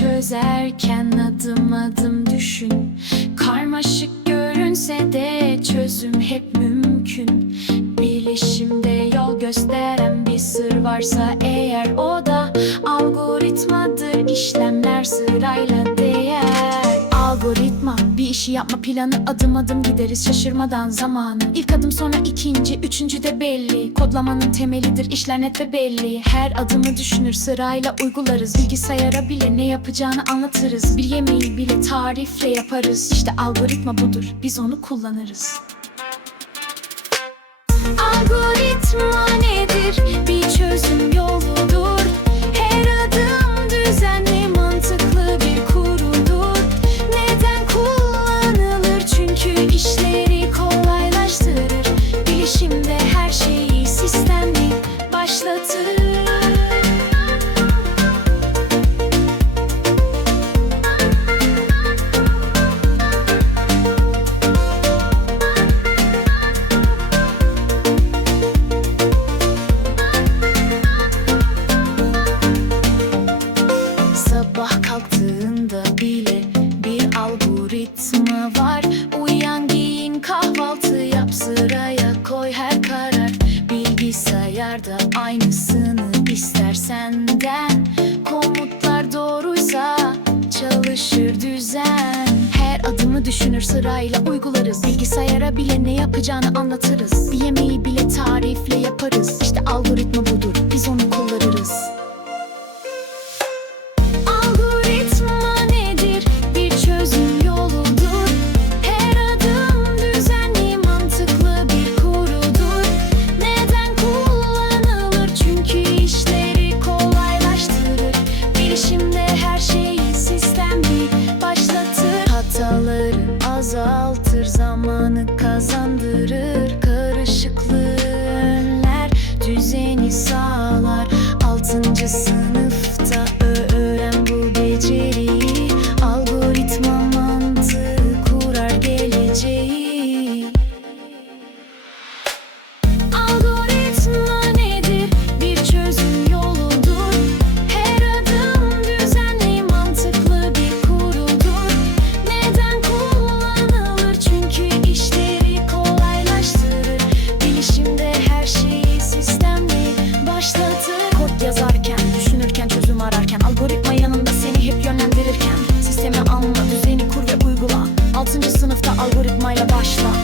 çözerken adım adım düşün. Karmaşık görünse de çözüm hep mümkün. Bilişimde yol gösteren bir sır varsa eğer o da Algoritmadır. İşlemler sırayla işi yapma planı adım adım gideriz şaşırmadan zamanı. İlk adım sonra ikinci üçüncü de belli. Kodlamanın temelidir işler net ve belli. Her adımı düşünür sırayla uygularız. Bilgisayara bile ne yapacağını anlatırız. Bir yemeği bile tarifle yaparız. İşte algoritma budur biz onu kullanırız algoritma var. Uyan giyin kahvaltı yap sıraya koy her karar. Bilgisayarda aynısını ister senden. Komutlar doğruysa çalışır düzen. Her adımı düşünür sırayla uygularız. Bilgisayara bile ne yapacağını anlatırız. Bir yemeği bile tarifle yaparız. İşte algoritma budur biz onu kullanırız Altıncı sınıfta algoritmayla başla.